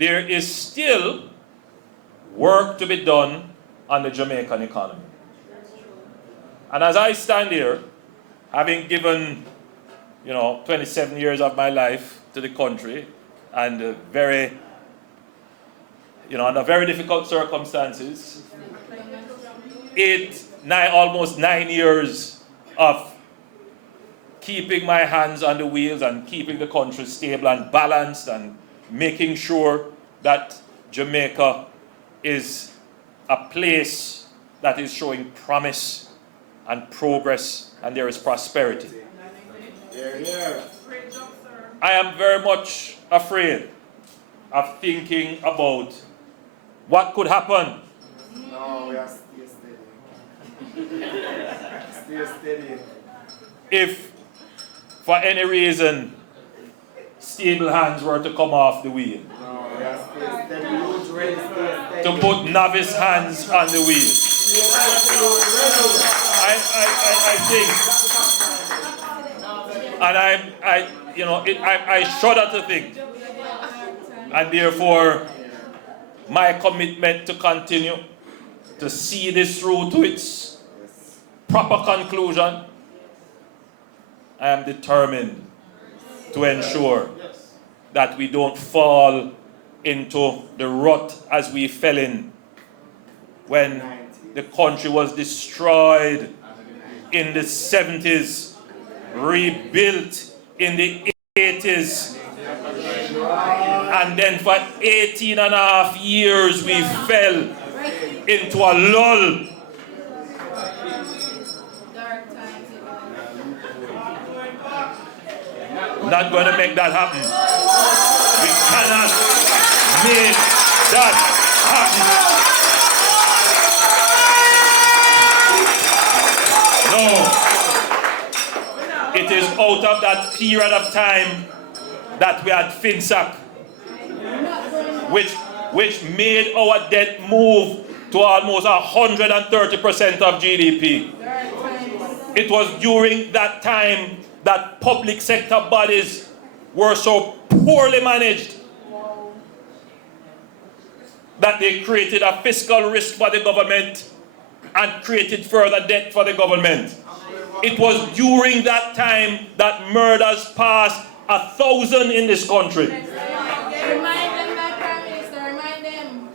there is still work to be done on the Jamaican economy. And as I stand here, having given 27 years of my life to the country, and very, under very difficult circumstances, almost 9 years of keeping my hands on the wheels and keeping the country stable and balanced and making sure that Jamaica is a place that is showing promise and progress, and there is prosperity. I am very much afraid of thinking about what could happen. No, we are still steady. Still steady. If, for any reason, stable hands were to come off the wheel. No, we are still steady. To put novice hands on the wheel. I think, and I shudder to think, and therefore my commitment to continue to see this through to its proper conclusion, I am determined to ensure that we don't fall into the rut as we fell in when the country was destroyed in the 70s, rebuilt in the 80s, and then for 18 and a half years we fell into a lull. Not going to make that happen. We cannot make that happen. No. It is out of that period of time that we had FinSAC, which made our debt move to almost 130% of GDP. It was during that time that public sector bodies were so poorly managed that they created a fiscal risk for the government and created further debt for the government. It was during that time that murders passed 1,000 in this country. Remind them, my Prime Minister, remind them.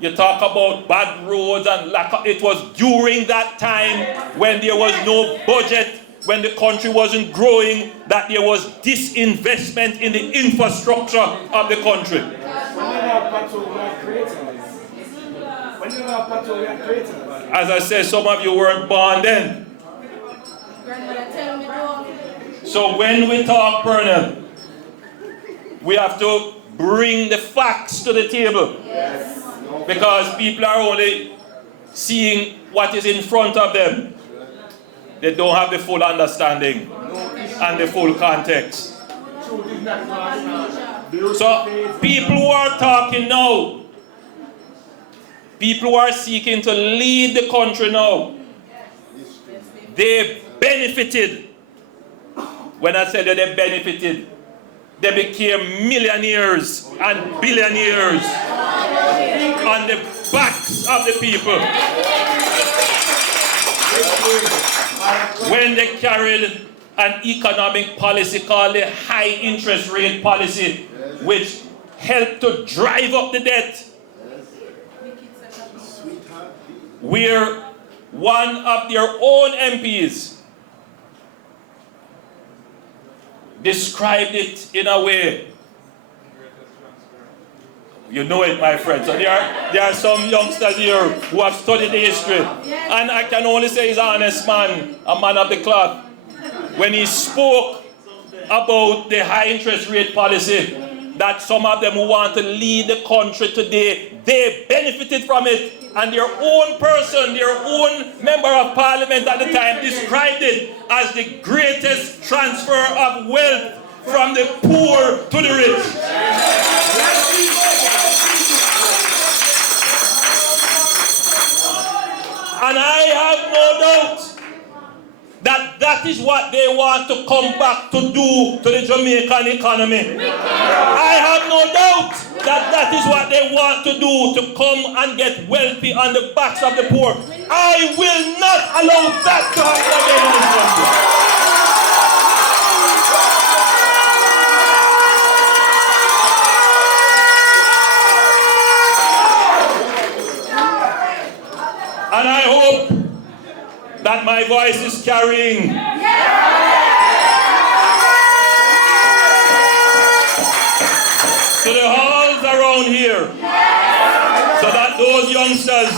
You talk about bad roads and it was during that time when there was no budget, when the country wasn't growing, that there was disinvestment in the infrastructure of the country. As I said, some of you weren't born then. So when we talk, Pernell, we have to bring the facts to the table. Yes. Because people are only seeing what is in front of them. They don't have the full understanding and the full context. So people who are talking now, people who are seeking to lead the country now, they benefited. When I said that they benefited, they became millionaires and billionaires on the backs of the people. When they carried an economic policy called the high interest rate policy, which helped to drive up the debt, where one of their own MPs described it in a way. You know it, my friend. So there are some youngsters here who have studied the history. And I can only say he's an honest man, a man of the cloth. When he spoke about the high interest rate policy, that some of them who want to lead the country today, they benefited from it. And their own person, their own member of parliament at the time described it as the greatest transfer of wealth from the poor to the rich. And I have no doubt that that is what they want to come back to do to the Jamaican economy. I have no doubt. that is what they want to do, to come and get wealthy on the backs of the poor. I will not allow that to happen again in this country. And I hope that my voice is carrying. To the halls around here, so that those youngsters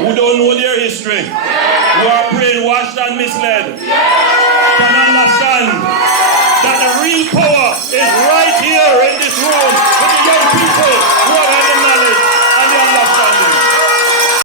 who don't know their history, who are brainwashed and misled, can understand that the real power is right here in this room with the young people who have